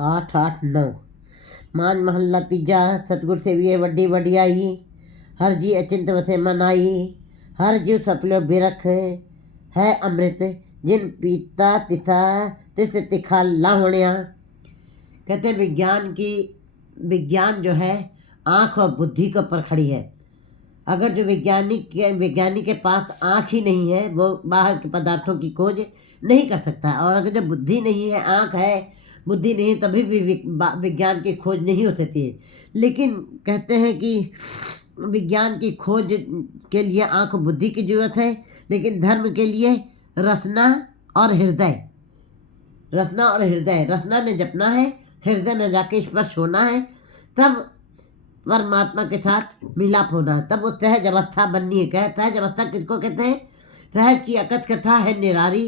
8 8 9 मान महल्ला तीजा सतगुर सेविए वड्डी वडियाई हर जी अचिंत वसे मनाई हर जीव सपलो बिरख है अमृत जिन पीता तिथा तिस तिखा लावण्या। कहते हैं विज्ञान जो है आँख और बुद्धि के ऊपर खड़ी है। अगर जो विज्ञानी के पास आँख ही नहीं है वो बाहर के पदार्थों की खोज नहीं कर सकता। और अगर जब बुद्धि नहीं है, आँख है, बुद्धि नहीं, तभी भी विज्ञान की खोज नहीं हो सकती है। लेकिन कहते हैं कि विज्ञान की खोज के लिए आँख बुद्धि की जरूरत है, लेकिन धर्म के लिए रसना और हृदय। रसना ने जपना है, हृदय में जाके स्पर्श होना है, तब परमात्मा के साथ मिलाप होना है, तब वो सहज अवस्था बननी है। सहज अवस्था किसको कहते हैं? सहज की अकथ कथा है निरारी,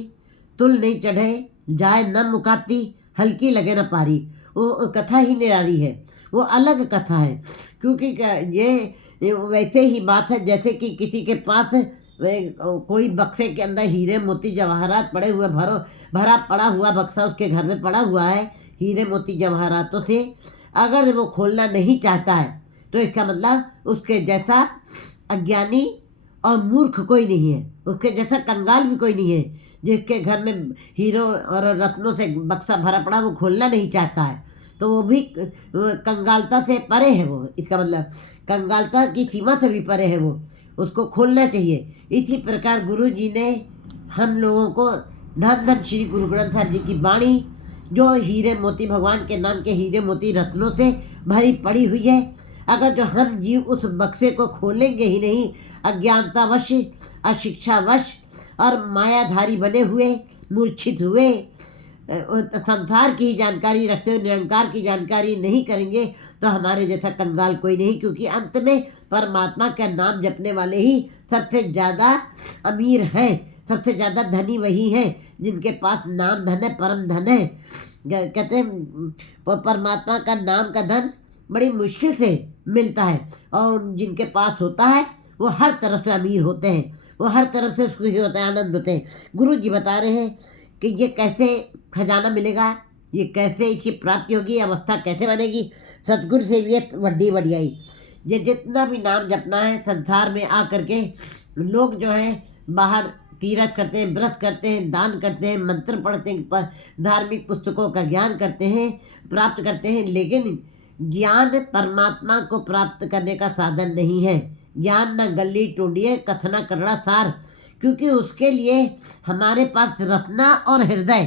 तुल नहीं चढ़े जाए न मुकाती, हल्की लगे न पारी। वो कथा ही निरारी है, वो अलग कथा है। क्योंकि ये वैसे ही बात है जैसे कि किसी के पास कोई बक्से के अंदर हीरे मोती जवाहरात पड़े हुए, भरा पड़ा हुआ बक्सा उसके घर में पड़ा हुआ है हीरे मोती जवाहरातों से। अगर वो खोलना नहीं चाहता है तो इसका मतलब उसके जैसा अज्ञानी और मूर्ख कोई नहीं है, उसके जैसा कंगाल भी कोई नहीं है। जिसके घर में हीरो और रत्नों से बक्सा भरा पड़ा वो खोलना नहीं चाहता है, तो वो भी कंगालता से परे है। वो इसका मतलब कंगालता की सीमा से भी परे है, वो उसको खोलना चाहिए। इसी प्रकार गुरु जी ने हम लोगों को धन धन श्री गुरु ग्रंथ साहिब जी की वाणी, जो हीरे मोती भगवान के नाम के हीरे मोती रत्नों से भरी पड़ी हुई है, अगर जो हम जीव उस बक्से को खोलेंगे ही नहीं, अज्ञानतावश, अशिक्षावश और मायाधारी बने हुए, मूर्छित हुए, संसार की ही जानकारी रखते हुए निरंकार की जानकारी नहीं करेंगे, तो हमारे जैसा कंगाल कोई नहीं। क्योंकि अंत में परमात्मा का नाम जपने वाले ही सबसे ज़्यादा अमीर हैं, सबसे ज़्यादा धनी वही हैं जिनके पास नाम धन है, परम धन है। कहते हैं परमात्मा का नाम का धन बड़ी मुश्किल से मिलता है, और जिनके पास होता है वो हर तरफ से अमीर होते हैं, वो हर तरफ से खुशी होते हैं, आनंद होते हैं। गुरु जी बता रहे हैं कि ये कैसे खजाना मिलेगा, ये कैसे इसकी प्राप्ति होगी, अवस्था कैसे बनेगी। सतगुरु से ये वड्डी वडियाई, ये जितना भी नाम जपना है संसार में आकर के लोग जो है बाहर तीर्थ करते हैं, व्रत करते हैं, दान करते हैं, मंत्र पढ़ते हैं, धार्मिक पुस्तकों का ज्ञान करते हैं, प्राप्त करते हैं, लेकिन ज्ञान परमात्मा को प्राप्त करने का साधन नहीं है। ज्ञान न गली टूंडिए कथना करड़ा सार, क्योंकि उसके लिए हमारे पास रसना और हृदय,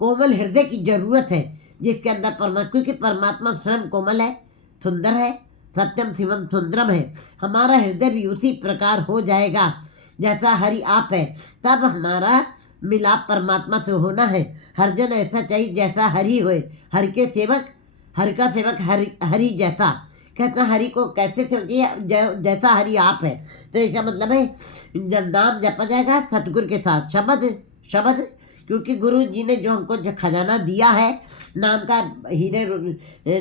कोमल हृदय की जरूरत है, जिसके अंदर क्योंकि परमात्मा स्वयं कोमल है, सुंदर है, सत्यम शिवम सुंदरम है। हमारा हृदय भी उसी प्रकार हो जाएगा जैसा हरि आप है, तब हमारा मिलाप परमात्मा से होना है। हर जन ऐसा चाहिए जैसा हरि होए, हरि के सेवक, हरि का सेवक हरि जैसा। कहता हरि को कैसे समझिए, जैसा हरि आप है। तो इसका मतलब है नाम जपा जाएगा सतगुरु के साथ, शब्द क्योंकि गुरु जी ने जो हमको खजाना दिया है, नाम का हीरे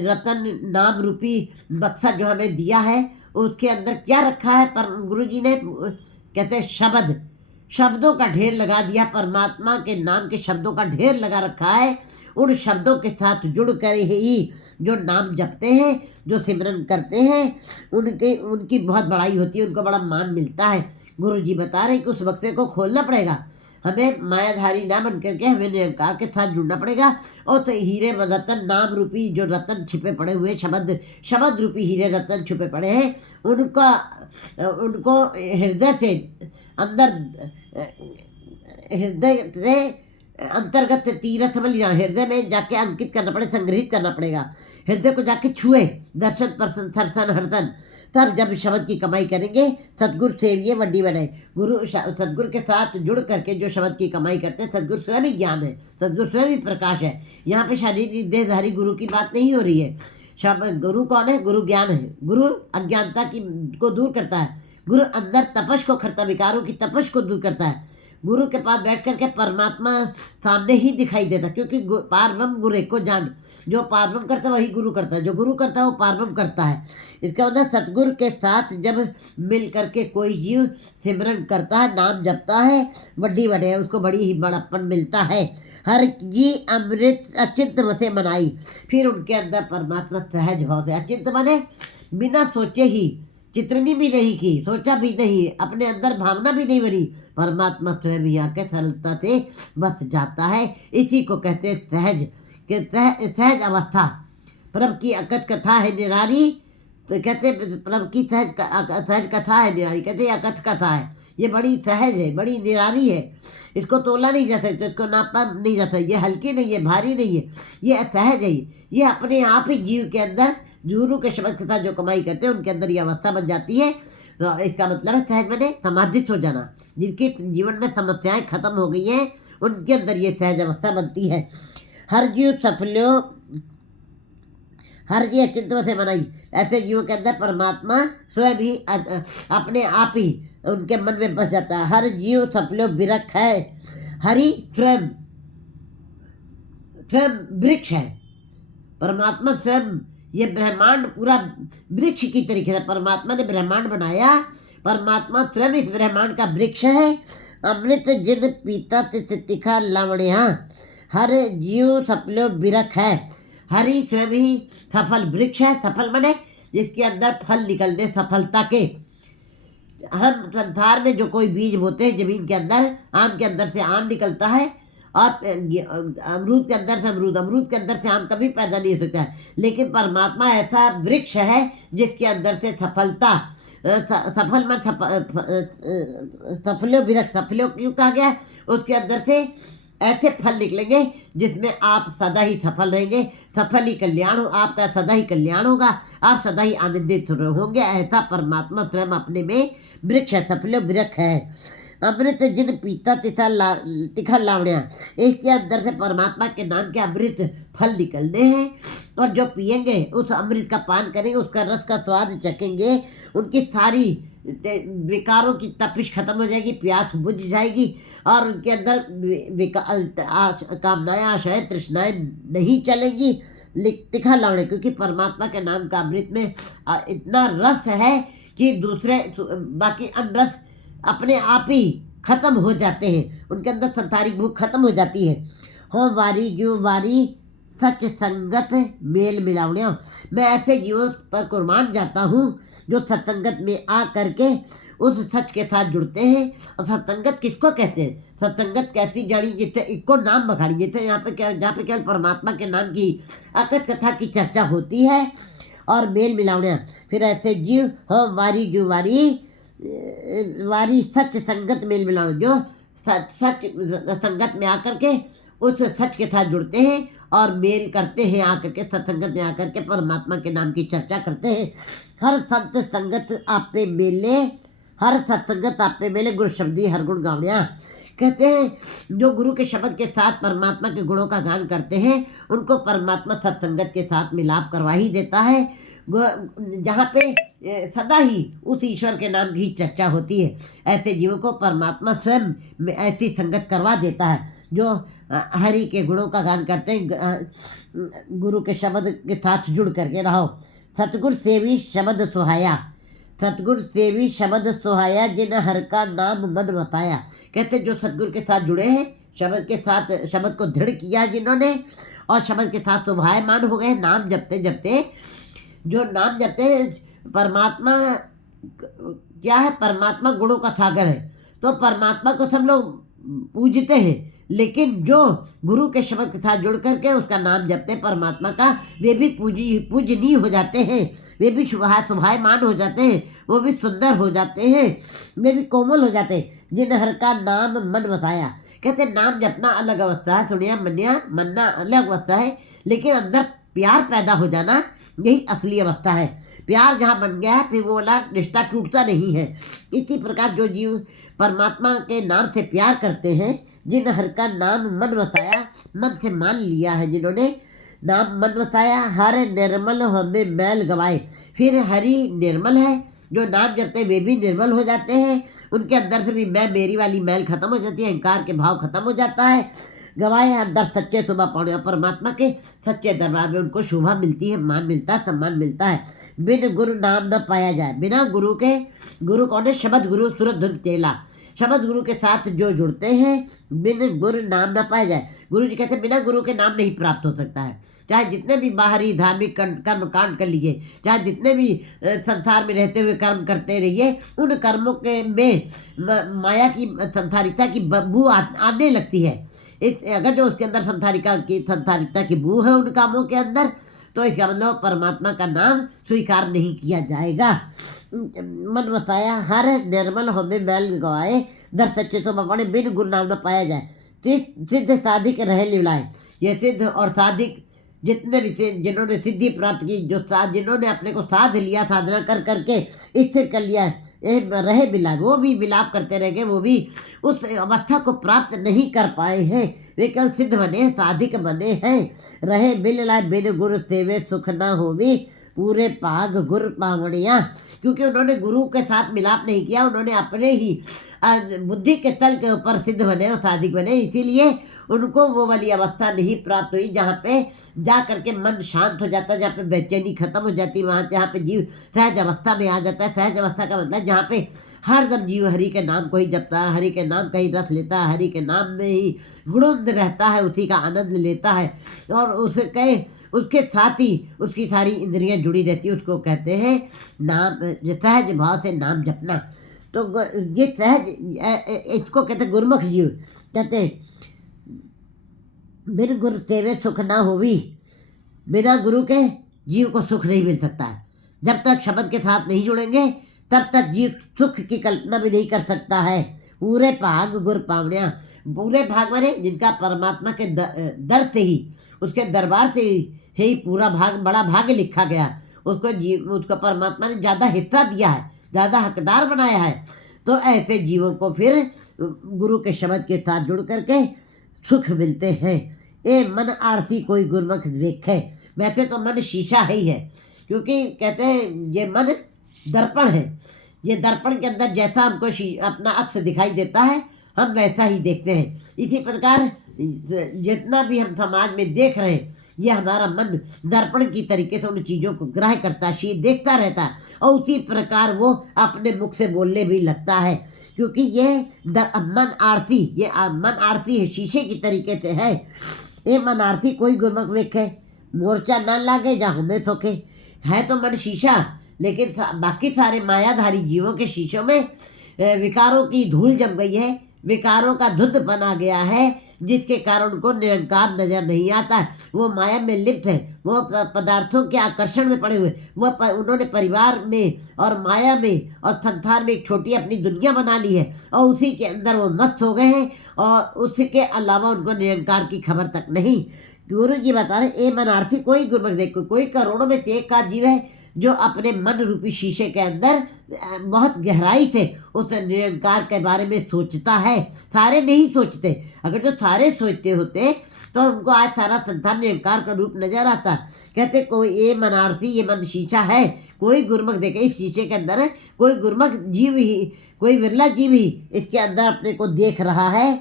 रतन नाम रूपी बक्सा जो हमें दिया है, उसके अंदर क्या रखा है? पर गुरु जी ने कहते हैं शब्दों का ढेर लगा दिया, परमात्मा के नाम के शब्दों का ढेर लगा रखा है। उन शब्दों के साथ जुड़ कर ही जो नाम जपते हैं, जो सिमरन करते हैं, उनकी बहुत बड़ाई होती है, उनको बड़ा मान मिलता है। गुरु जी बता रहे हैं कि उस बक्से को खोलना पड़ेगा, हमें मायाधारी ना बन करके हमें निरंकार के साथ जुड़ना पड़ेगा। और तो हीरे रतन नाम रूपी जो रतन छिपे पड़े हुए, शब्द रूपी हीरे रतन छुपे पड़े हैं, उनको हृदय से अंदर, हृदय से अंतर्गत तीर्थ में लिया, हृदय में जाके अंकित करना पड़ेगा, संग्रहित करना पड़ेगा। हृदय को जाके छुए, दर्शन परसन सरसन हरसन, तब जब शब्द की कमाई करेंगे। सतगुरु सेविए वड्डी बढ़े, सतगुरु के साथ जुड़ करके जो शब्द की कमाई करते हैं, सतगुरु स्वयं ही ज्ञान है, सतगुरु स्वयं ही प्रकाश है। यहाँ पे शारीरिक देहधारी गुरु की बात नहीं हो रही है। गुरु कौन है? गुरु ज्ञान है। गुरु अज्ञानता को दूर करता है। गुरु अंदर तपश को करता, विकारों की तपश को दूर करता है। गुरु के पास बैठ करके परमात्मा सामने ही दिखाई देता, क्योंकि पारब्रह्म गुरे को जान। जो पारब्रह्म करता है वही गुरु करता है, जो गुरु करता है वो पारब्रह्म करता है। इसका मतलब सतगुरु के साथ जब मिल करके कोई जीव सिमरन करता है, नाम जपता है, बड़ी बड़े उसको बड़ी ही बड़प्पन मिलता है। हर जी अमृत अचिंत मसे मनाई, फिर उनके अंदर परमात्मा सहज भाव से, अचिंत माने बिना सोचे ही, चितवनी भी नहीं की, सोचा भी नहीं, अपने अंदर भावना भी नहीं बनी, परमात्मा स्वयं ही आके सरलता से बस जाता है। इसी को कहते हैं सहज, कि सहज अवस्था। प्रभु की अकथ कथा है निरारी, तो कहते प्रभु की सहज कथा है निरारी, कहते अकथ कथा है, ये बड़ी सहज है, बड़ी निरारी है, इसको तोला नहीं जा सकता, इसको नापा नहीं जा सकता, ये हल्की नहीं है, भारी नहीं है, ये सहज है। ये अपने आप ही जीव के अंदर गुरु के शब्द के साथ जो कमाई करते हैं उनके अंदर ये अवस्था बन जाती है। तो इसका मतलब है सहज माने समाधित हो जाना। जिनके जीवन में समस्याएं खत्म हो गई हैं उनके अंदर ये सहज अवस्था बनती है। हर जीव सफल्यो, हर जीव अचिंत से मनाई, ऐसे जीवों के अंदर परमात्मा स्वयं ही अपने आप ही उनके मन में बस जाता है। हर जीव सफल्यो बिरख है, हरि स्वयं स्वयं वृक्ष है, परमात्मा स्वयं, ये ब्रह्मांड पूरा वृक्ष की तरीके से परमात्मा ने ब्रह्मांड बनाया, परमात्मा स्वयं इस ब्रह्मांड का वृक्ष है। अमृत जिन पीता तिखा लावण्या, हर जीव सफलो बिरख है, हरि स्वयं ही सफल वृक्ष है। सफल माने जिसके अंदर फल निकलने सफलता के। हम संसार में जो कोई बीज बोते हैं जमीन के अंदर, आम के अंदर से आम निकलता है, और अमरूद के अंदर से अमरूद, अमरूद के अंदर से आम कभी पैदा नहीं हो सकता है। लेकिन परमात्मा ऐसा वृक्ष है जिसके अंदर से सफलता, सफल में सफलो विरक्त, सफलो क्यों कहा गया, उसके अंदर से ऐसे फल निकलेंगे जिसमें आप सदा ही सफल रहेंगे, सफल ही कल्याण हो, आपका सदा ही कल्याण होगा, आप सदा ही आनंदित होंगे। ऐसा परमात्मा स्वयं अपने में वृक्ष है, सफलो वृक्ष है। अमृत जिन पीता तिखा लावण्या, इसके अंदर से परमात्मा के नाम के अमृत फल निकलने हैं, और जो पिएंगे उस अमृत का पान करेंगे, उसका रस का स्वाद चखेंगे, उनकी सारी विकारों की तपिश खत्म हो जाएगी, प्यास बुझ जाएगी, और उनके अंदर कामनाएं, आशाएं, तृष्णाएं नहीं चलेंगी। तिखा लावण्य, क्योंकि परमात्मा के नाम का अमृत में इतना रस है कि दूसरे बाकी अन्य रस अपने आप ही खत्म हो जाते हैं, उनके अंदर संसारिक भूख खत्म हो जाती है। हो वारी जो वारी सच संगत मेल मिलावण्या, मैं ऐसे जीवों पर कुर्बान जाता हूँ जो सत्संगत में आ करके उस सच के साथ जुड़ते हैं। और सत्संगत किसको कहते हैं, सत्संगत कैसी जानी जिससे इनको नाम बखाड़ी, जैसे यहाँ पे केवल परमात्मा के नाम की अकथ कथा की चर्चा होती है, और मेल मिलावण्या, फिर ऐसे जीव हो वारी जो वारी सच संगत मेल मिलाना, जो सच संगत में आकर के उस सच के साथ जुड़ते हैं और मेल करते हैं, आकर के सत्संगत में आकर के परमात्मा के नाम की चर्चा करते हैं। हर संत संगत आप पे मेले, हर सत्संगत आप पे मेले, गुरु शब्दी हर गुण गावण्या, कहते हैं जो गुरु के शब्द के साथ परमात्मा के गुणों का गान करते हैं उनको परमात्मा सत्संगत के साथ मिलाप करवा ही देता है, जहाँ पे सदा ही उस ईश्वर के नाम की चर्चा होती है। ऐसे जीवों को परमात्मा स्वयं ऐसी संगत करवा देता है जो हरि के गुणों का गान करते हैं, गुरु के शब्द के साथ जुड़ करके रहो। सतगुरु सेवी शब्द सुहाया, सतगुरु सेवी शब्द सुहाया, जिन हर का नाम मन बताया, कहते जो सतगुरु के साथ जुड़े हैं, शब्द के साथ शब्द को दृढ़ किया जिन्होंने, और शब्द के साथ सुभायमान हो गए, नाम जपते जपते, जो नाम जपते हैं परमात्मा क्या है, परमात्मा गुणों का सागर है, तो परमात्मा को सब लोग पूजते हैं, लेकिन जो गुरु के शब्द के साथ जुड़ करके उसका नाम जपते हैं परमात्मा का, वे भी पूजनीय हो जाते हैं, वे भी शुभायमान हो जाते हैं, वो भी सुंदर हो जाते हैं, वे भी कोमल हो जाते हैं। जिन हर का नाम मन बताया, कहते नाम जपना अलग अवस्था है, सुनिया मनना अलग अवस्था है, लेकिन अंदर प्यार पैदा हो जाना यही असली अवस्था है। प्यार जहाँ बन गया है फिर वो वाला रिश्ता टूटता नहीं है। इसी प्रकार जो जीव परमात्मा के नाम से प्यार करते हैं, जिन हर का नाम मन बसाया, मन से मान लिया है जिन्होंने नाम मन बसाया, हर निर्मल हमें मैल गवाए, फिर हरि निर्मल है, जो नाम जपते हैं वे भी निर्मल हो जाते हैं, उनके अंदर से भी मैं मेरी वाली मैल खत्म हो जाती है, अहंकार के भाव खत्म हो जाता है। गवाए हर दर सच्चे सुबह पौने परमात्मा के सच्चे दरबार में उनको शोभा मिलती है, मान मिलता है, सम्मान मिलता है। बिन गुरु नाम न पाया जाए, बिना गुरु के, गुरु कौन है? शब्द गुरु सुरत धुन चेला। शब्द गुरु के साथ जो जुड़ते हैं, बिन गुरु नाम न पाया जाए। गुरु जी कहते हैं बिना गुरु के नाम नहीं प्राप्त हो सकता है। चाहे जितने भी बाहरी धार्मिक कर्म कांड कर लीजिए, चाहे जितने भी संसार में रहते हुए कर्म करते रहिए, उन कर्मों के में माया की संसारिकता की बदबू आने लगती है। अगर जो उसके अंदर संसारिकता की बू है उन कामों के अंदर, तो इसका मतलब परमात्मा का नाम स्वीकार नहीं किया जाएगा। मन बताया हर निर्मल हमें मैल गवाए, दर सच्चे तो बपड़े बिन गुरु नाम न पाया जाए। सिद्ध साधिक रहे लिवलाए, ये सिद्ध और साधिक जितने भी थे, जिन्होंने सिद्धि प्राप्त की, जिन्होंने अपने को साध लिया, साधना कर करके स्थिर कर लिया है, रहे बिलाए, वो भी विलाप करते रह गए, वो भी उस अवस्था को प्राप्त नहीं कर पाए हैं। वे केवल सिद्ध बने, साधिक बने हैं। रहे बिल लाए बिन गुरु सेवे सुख न होवी, पूरे पाग गुर पावड़िया। क्योंकि उन्होंने गुरु के साथ मिलाप नहीं किया, उन्होंने अपने ही बुद्धि के तल के ऊपर सिद्ध बने और साधिक बने, इसीलिए उनको वो वाली अवस्था नहीं प्राप्त हुई जहाँ पे जा करके मन शांत हो जाता है, जहाँ पे बेचैनी खत्म हो जाती है, वहाँ जहाँ पे जीव सहज अवस्था में आ जाता है। सहज अवस्था का मतलब जहाँ पे हरदम जीव हरि के नाम को ही जपता है, हरि के नाम का ही रस लेता है, हरि के नाम में ही गुणुंद रहता है, उसी का आनंद लेता है, और उसके साथ ही उसकी सारी इंद्रियां जुड़ी रहती है। उसको कहते हैं नाम, सहज भाव से नाम जपना। तो ये सहज, इसको कहते हैं गुरमुख जीव। कहते हैं बिन गुरु सेवे सुख ना होवी, बिना गुरु के जीव को सुख नहीं मिल सकता है। जब तक शब्द के साथ नहीं जुड़ेंगे तब तक जीव सुख की कल्पना भी नहीं कर सकता है। पूरे भाग गुर पावड़िया, पूरे भाग माने जिनका परमात्मा के दर से ही, उसके दरबार से ही पूरा भाग, बड़ा भाग्य लिखा गया, उसको परमात्मा ने ज़्यादा हिस्सा दिया है, ज़्यादा हकदार बनाया है। तो ऐसे जीवों को फिर गुरु के शब्द के साथ जुड़ करके सुख मिलते हैं। ए मन आरती कोई गुरमुख देखे। वैसे तो मन शीशा है ही है, क्योंकि कहते हैं ये मन दर्पण है। ये दर्पण के अंदर जैसा हमको अपना अक्स दिखाई देता है, हम वैसा ही देखते हैं। इसी प्रकार जितना भी हम समाज में देख रहे हैं, ये हमारा मन दर्पण की तरीके से उन चीज़ों को ग्रह करता है, देखता रहता है, और उसी प्रकार वो अपने मुख से बोलने भी लगता है। क्योंकि ये मन आरती है, शीशे की तरीके से है। ये मन आरती कोई गुरमुख वेखे, मोर्चा न लागे जा हमें सोखे। है तो मन शीशा, लेकिन बाकी सारे मायाधारी जीवों के शीशों में विकारों की धूल जम गई है, विकारों का धुंध बना गया है, जिसके कारण उनको निरंकार नजर नहीं आता है। वो माया में लिप्त है, वो पदार्थों के आकर्षण में पड़े हुए, उन्होंने परिवार में और माया में और संसार में एक छोटी अपनी दुनिया बना ली है, और उसी के अंदर वो मस्त हो गए हैं, और उसके अलावा उनको निरंकार की खबर तक नहीं। गुरु जी बता रहे ए मनार्थी कोई गुरमुख देखो, कोई करोड़ों में से एक का जीव है जो अपने मन रूपी शीशे के अंदर बहुत गहराई से उस निरंकार के बारे में सोचता है। सारे नहीं सोचते, अगर जो सारे सोचते होते तो उनको आज सारा संसार निरंकार का रूप नजर आता। कहते कोई ये मनार्थी, ये मन शीशा है, कोई गुरमुख देखे इस शीशे के अंदर, कोई गुरमुख जीव ही, कोई विरला जीव ही इसके अंदर अपने को देख रहा है।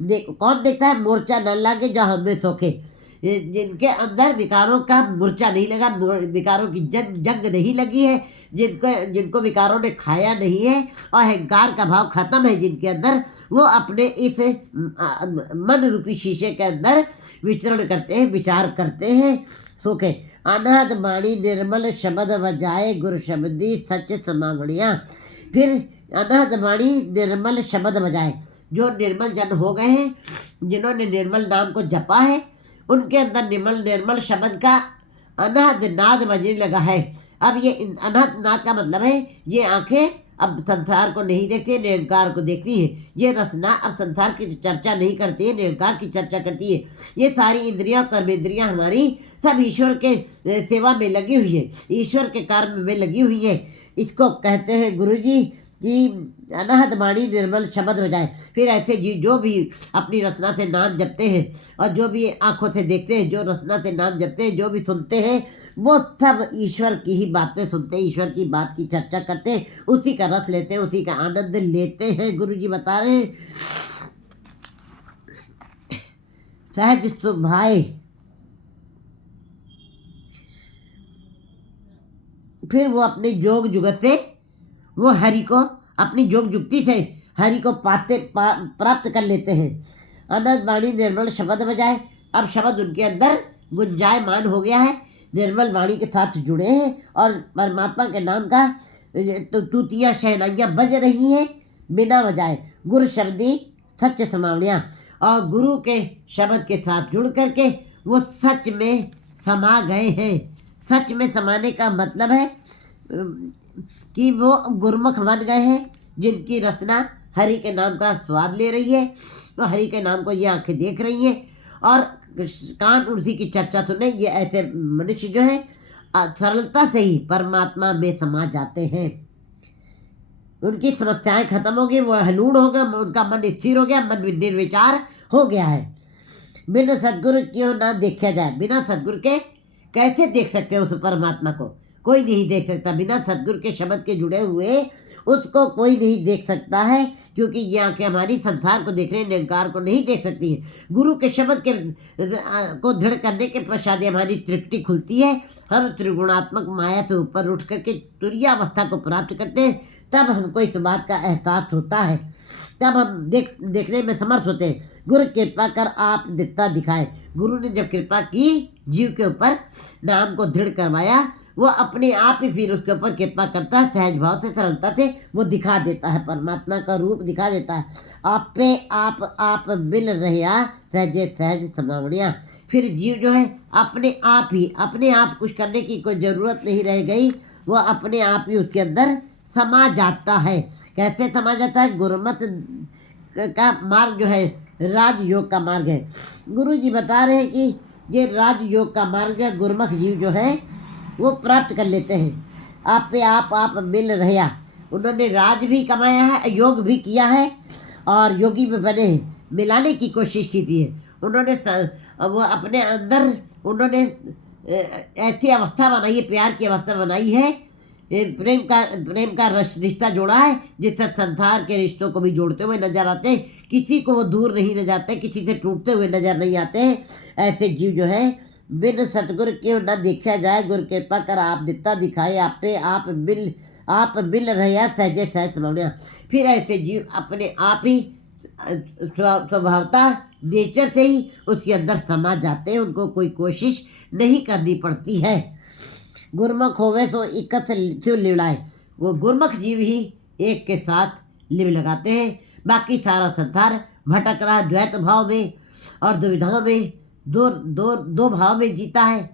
कौन देखता है? मोर्चा न लागे जो हमें सोखे, जिनके अंदर विकारों का मोर्चा नहीं लगा, विकारों की जंग नहीं लगी है, जिनको विकारों ने खाया नहीं है, और अहंकार का भाव खत्म है जिनके अंदर, वो अपने इस मन रूपी शीशे के अंदर विचरण करते हैं, विचार करते हैं। सोखे अनहद बाणी निर्मल शब्द बजाए गुरु शब्दी सच समावणिया। फिर अनहद बाणी निर्मल शब्द बजाए, जो निर्मल जन हो गए हैं, जिन्होंने निर्मल नाम को जपा है, उनके अंदर निर्मल शब्द का अनहद नाद बजने लगा है। अब ये अनहद नाद का मतलब है ये आंखें अब संसार को नहीं देखती, निरंकार को देखती है। ये रसना अब संसार की चर्चा नहीं करती है, निरंकार की चर्चा करती है। ये सारी इंद्रियां, कर्मेंद्रियां हमारी सब ईश्वर के सेवा में लगी हुई है, ईश्वर के कार्य में लगी हुई है। इसको कहते हैं गुरुजी कि अनहद वाणी निर्मल शब्द बजाए। फिर ऐसे जीव जो भी अपनी रचना से नाम जपते हैं और जो भी आंखों से देखते हैं, जो रचना से नाम जपते हैं, जो भी सुनते हैं, वो सब ईश्वर की ही बातें सुनते हैं, ईश्वर की बात की चर्चा करते हैं, उसी का रस लेते हैं, उसी का आनंद लेते हैं। गुरु जी बता रहे हैं सहज सुभाए। फिर वो अपने जोग जुगत से वो हरि को अपनी जोग जुक्ति से हरि को प्राप्त कर लेते हैं। अनंत वाणी निर्मल शब्द बजाए। अब शब्द उनके अंदर गुंजायमान हो गया है, निर्मल वाणी के साथ जुड़े हैं और परमात्मा के नाम का तूतियाँ शहनाइयाँ बज रही हैं बिना बजाए। गुरु शब्दी सच समावणिया। और गुरु के शब्द के साथ जुड़ करके वो सच में समा गए हैं। सच में समाने का मतलब है कि वो गुरमुख बन गए हैं, जिनकी रचना हरि के नाम का स्वाद ले रही है। तो हरि के नाम को ये आंखें देख रही हैं और कान उसी की चर्चा सुने। ये ऐसे मनुष्य जो है सरलता से ही परमात्मा में समा जाते हैं। उनकी समस्याएं खत्म हो गई, वो हलूण हो गए, उनका मन स्थिर हो गया, मन निर्विचार हो गया है। बिना सदगुरु क्यों ना देखा जाए। बिना सदगुरु के कैसे देख सकते हैं उस परमात्मा को? कोई नहीं देख सकता। बिना सदगुरु के शब्द के जुड़े हुए उसको कोई नहीं देख सकता है, क्योंकि ये आंखें हमारी संसार को देख रहे हैं, निरंकार को नहीं देख सकती हैं। गुरु के शब्द के को दृढ़ करने के पश्चात हमारी तृप्ति खुलती है। हम त्रिगुणात्मक माया से ऊपर उठ करके तुरीयावस्था को प्राप्त करते हैं। तब हमको इस बात का एहसास होता है, तब हम देखने में समर्थ होते हैं। गुरु कृपा कर आप दिखता दिखाए। गुरु ने जब कृपा की जीव के ऊपर, नाम को दृढ़ करवाया, वो अपने आप ही फिर उसके ऊपर कृपा करता है। सहज भाव से, सरलता से वो दिखा देता है, परमात्मा का रूप दिखा देता है। आप पे आप मिल रहे सहजे सहज समावणिया। फिर जीव जो है अपने आप कुछ करने की कोई ज़रूरत नहीं रह गई, वो अपने आप ही उसके अंदर समा जाता है। कैसे समा जाता है? गुरुमत का मार्ग जो है राजयोग का मार्ग है। गुरु जी बता रहे हैं कि ये राजयोग का मार्ग है, गुरुमुख जीव जो है वो प्राप्त कर लेते हैं। आप पे आप मिल रहा। उन्होंने राज भी कमाया है, योग भी किया है और योगी भी बने हैं, मिलाने की कोशिश की थी। उन्होंने वो अपने अंदर उन्होंने ऐसी अवस्था बनाई है, प्यार की अवस्था बनाई है, प्रेम का रिश्ता जोड़ा है, जिससे संसार के रिश्तों को भी जोड़ते हुए नजर आते हैं। किसी को वो दूर नहीं नजर आते, किसी से टूटते हुए नजर नहीं आते हैं। ऐसे जीव जो है बिन सतगुरु क्यों न देखा जाए। गुरु कृपा कर आप दिखता दिखाए। आप पे आप मिल रहे सहजे सहज समावणिया। फिर ऐसे जीव अपने आप ही स्वभावता नेचर से ही उसके अंदर समा जाते हैं, उनको कोई कोशिश नहीं करनी पड़ती है। गुरमुख होवे सो इकत से लिवलाए। वो गुरमुख जीव ही एक के साथ लिव लगाते हैं। बाकी सारा संसार भटक रहा है द्वैत भाव में और दुविधाओं में, दो भाव में जीता है।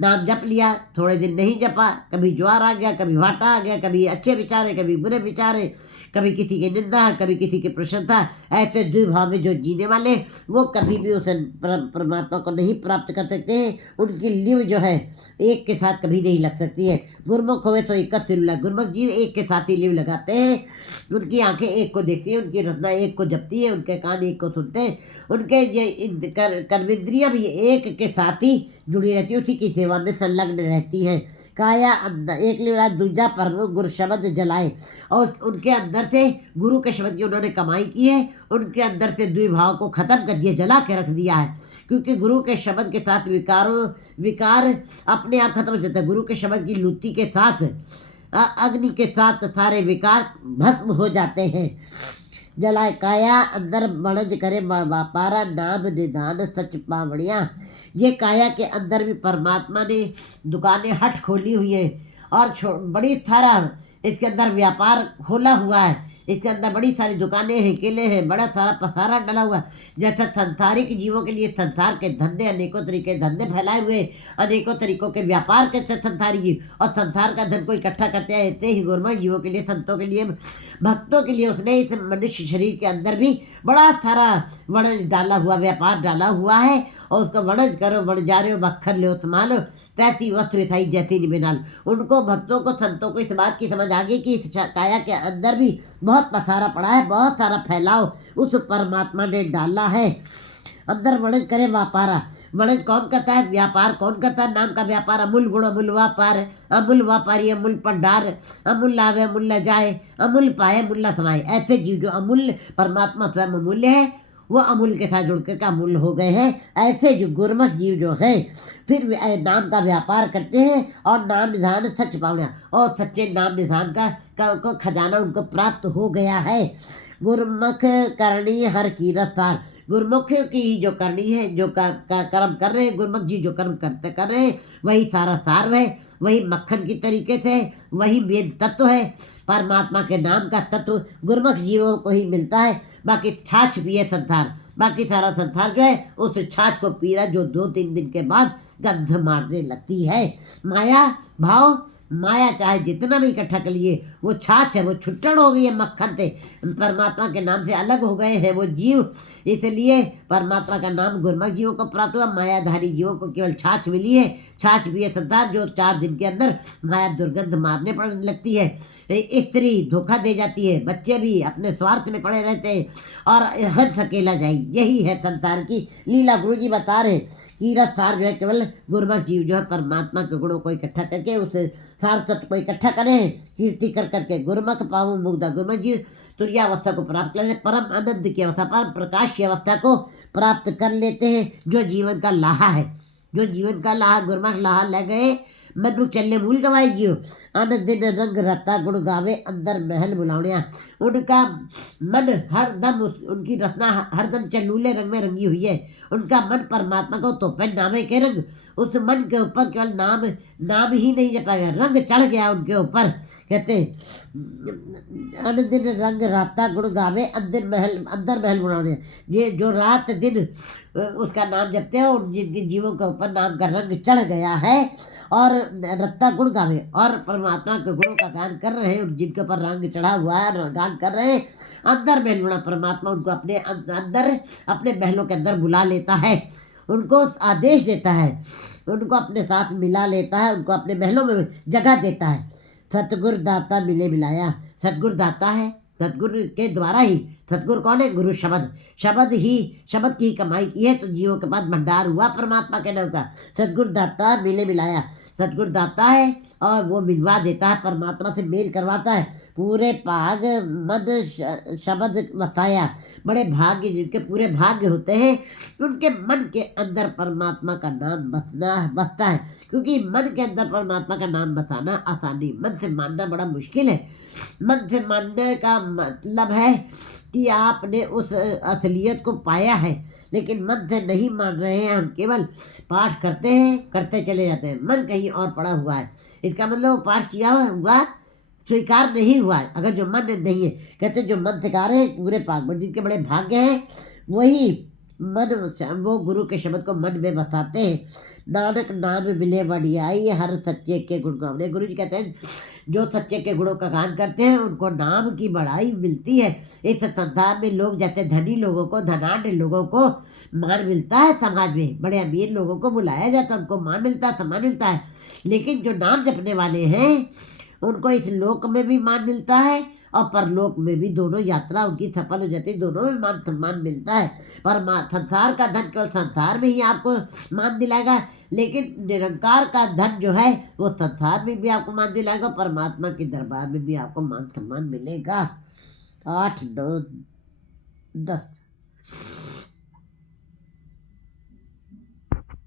नाम जप लिया, थोड़े दिन नहीं जपा, कभी ज्वार आ गया, कभी भाटा आ गया, कभी अच्छे विचार है, कभी बुरे विचार है, कभी किसी की निंदा है, कभी किसी की प्रशंसा। ऐसे द्विभाव में जो जीने वाले वो कभी भी उस परमात्मा को नहीं प्राप्त कर सकते हैं। उनकी लिव जो है एक के साथ कभी नहीं लग सकती है। गुरमुख होवे तो एक गुरमुख जीव एक के साथ ही लिव लगाते हैं। उनकी आंखें एक को देखती है, उनकी रचना एक को जपती है, उनके कान एक को सुनते हैं, उनके ये कर्मेंद्रियाँ भी एक के साथ ही जुड़ी रहती है, उसी की सेवा में संलग्न रहती है। काया अंदर एक लिवला दूजा परम गुरु शब्द जलाए। और उनके अंदर से गुरु के शब्द की उन्होंने कमाई की है, उनके अंदर से द्विभाव को खत्म कर दिया, जला के रख दिया है। क्योंकि गुरु के शब्द के साथ विकार अपने आप खत्म हो जाता है। गुरु के शब्द की लुत्ती के साथ, अग्नि के साथ सारे विकार भस्म हो जाते हैं। जलाए काया अंदर मणज करे व्यापारा नाम निधान सच पावड़िया। ये काया के अंदर भी परमात्मा ने दुकानें हट खोली हुई है और बड़ी सारा इसके अंदर व्यापार खोला हुआ है। इसके अंदर बड़ी सारी दुकानें हैं, किले हैं, बड़ा सारा पसारा डला हुआ। जैसा संसारिक जीवों के लिए संसार के धंधे, अनेकों तरीके के धंधे फैलाए हुए, अनेकों तरीकों के व्यापार करते संसारी जीव और संसार का धन को इकट्ठा करते हैं, ऐसे ही गुरमय जीवों के लिए, संतों के लिए, भक्तों के लिए उसने इस मनुष्य शरीर के अंदर भी बड़ा सारा वणज डाला हुआ, व्यापार डाला हुआ है। और उसको वणज करो, वणजारे बखर लो संभालो, तैसी वस्त्र थाई जैसी निबिनाल। उनको भक्तों को, संतों को इस बात की समझ आ गई कि इस काया के अंदर भी बहुत पसारा पड़ा है, बहुत सारा फैलाव उस परमात्मा ने डाला है। अंदर वणज करे व्यापारा। वणज कौन करता है? व्यापार कौन करता है? नाम का व्यापार। अमूल गुण अमूल व्यापार, अमूल व्यापारी अमूल भंडार, अमूल लावे अमूल न जाए, अमूल पाए अमूल न समाए। ऐसे जीव जो अमूल्य परमात्मा स्वयं अमूल्य है, वो अमूल्य के साथ जुड़कर का अमूल्य हो गए हैं। ऐसे जो गुरमुख जीव जो है फिर नाम का व्यापार करते हैं और नाम निधान सच पावना, और सच्चे नाम निधान का खजाना उनको प्राप्त हो गया है। गुरमुख करणी हर की रसार। गुरमुख की जो करनी है, जो कर्म कर रहे हैं, गुरमुख जी जो कर्म करते कर रहे हैं, वही सारा सार है, वही मक्खन की तरीके से, वही मेन तत्व है। परमात्मा के नाम का तत्व गुरमुख जीवों को ही मिलता है। बाकी छाछ पिए संसार, बाकी सारा संसार जो है उस छाछ को पी रहा, जो 2-3 दिन के बाद गंध मारने लगती है। माया भाव, माया चाहे जितना भी इकट्ठा कर लिए, वो छाछ है, वो छुट्टन हो गई है मक्खन से, परमात्मा के नाम से अलग हो गए हैं वो जीव। इसलिए परमात्मा का नाम गुरमुख जीवों को प्राप्त हुआ, मायाधारी जीवों को केवल छाछ मिली है। छाछ भी है संसार, जो 4 दिन के अंदर माया दुर्गंध मारने पड़ने लगती है। स्त्री धोखा दे जाती है, बच्चे भी अपने स्वार्थ में पड़े रहते हैं और हद अकेला जाए। यही है संसार की लीला। गुरु जी बता रहे कि रफ्तार जो है केवल गुरमुख जीव जो है परमात्मा के गुणों को इकट्ठा करके उस सार तत्व को इकट्ठा करें, कीर्ति कर करके गुरमुख पावो मुग्धा। गुरमुख जीव तुर्यावस्था को प्राप्त करते, परम आनंद की अवस्था, परम प्रकाश की अवस्था को प्राप्त कर लेते हैं। जो जीवन का लाहा है, जो जीवन का लाहा गुरमुख लाहा ले गए, मनु चले मूल गवाई जियो। अन दिन रंग रता गुण गावे, अंदर महल बुलावणिया। उनका मन हर दम उनकी रचना हर दम चलूले रंग में रंगी हुई है। उनका मन परमात्मा को तोपे नामे के रंग, उस मन के ऊपर केवल नाम ही नहीं जपा गया, रंग चढ़ गया उनके ऊपर। कहते अन दिन रंग राता गुण गावे, अंदर महल बुलावणिया। ये जो रात दिन उसका नाम जपते हैं और जिनके जीवों के ऊपर नाम का रंग चढ़ गया है और रत्ता गुण गावे और परमात्मा के गुणों का गान कर रहे हैं, जिनके ऊपर रंग चढ़ा हुआ है गान कर रहे हैं, अंदर महल बना परमात्मा उनको अपने अंदर, अपने महलों के अंदर बुला लेता है, उनको आदेश देता है, उनको अपने साथ मिला लेता है, उनको अपने महलों में जगह देता है। सतगुरु दाता मिले मिलाया। सतगुरु दाता है, सतगुरु के द्वारा ही। सतगुरु कौन है? गुरु शब्द, शब्द की कमाई की है तो जीवों के पास भंडार हुआ परमात्मा के नाम का। सतगुरु दाता मिले मिलाया। सतगुरु दाता है और वो मिलवा देता है, परमात्मा से मेल करवाता है। पूरे भाग मद शब्द बताया। बड़े भाग्य जिनके पूरे भाग्य होते हैं, उनके मन के अंदर परमात्मा का नाम बसता है। क्योंकि मन के अंदर परमात्मा का नाम बसाना आसानी, मन से मानना बड़ा मुश्किल है। मन से मानने का मतलब है कि आपने उस असलियत को पाया है, लेकिन मन से नहीं मान रहे हैं। हम केवल पाठ करते हैं, करते चले जाते हैं, मन कहीं और पड़ा हुआ है। इसका मतलब वो पाठ किया हुआ स्वीकार नहीं हुआ है, अगर जो मन नहीं है। कहते जो मन से गा रहे हैं पूरे पाक, जिनके बड़े भाग्य हैं वही मन, वो गुरु के शब्द को मन में बसाते हैं। नानक नाम मिले वडियाई, हर सच्चे के गुण गावने। गुरु जी कहते हैं जो सच्चे के गुणों का गान करते हैं उनको नाम की बढ़ाई मिलती है। इस संसार में लोग जैसे धनी लोगों को, धनाढ़ लोगों को मान मिलता है, समाज में बड़े अमीर लोगों को बुलाया जाता है, उनको मान मिलता है, सम्मान मिलता है। लेकिन जो नाम जपने वाले हैं उनको इस लोक में भी मान मिलता है और परलोक में भी, दोनों यात्रा उनकी सफल हो जाती है, दोनों में मान सम्मान मिलता है। पर संसार का धन केवल संसार में ही आपको मान दिलाएगा, लेकिन निरंकार का धन जो है वो संसार में भी आपको मान दिलाएगा, परमात्मा के दरबार में भी आपको मान सम्मान मिलेगा। 8, 9, 10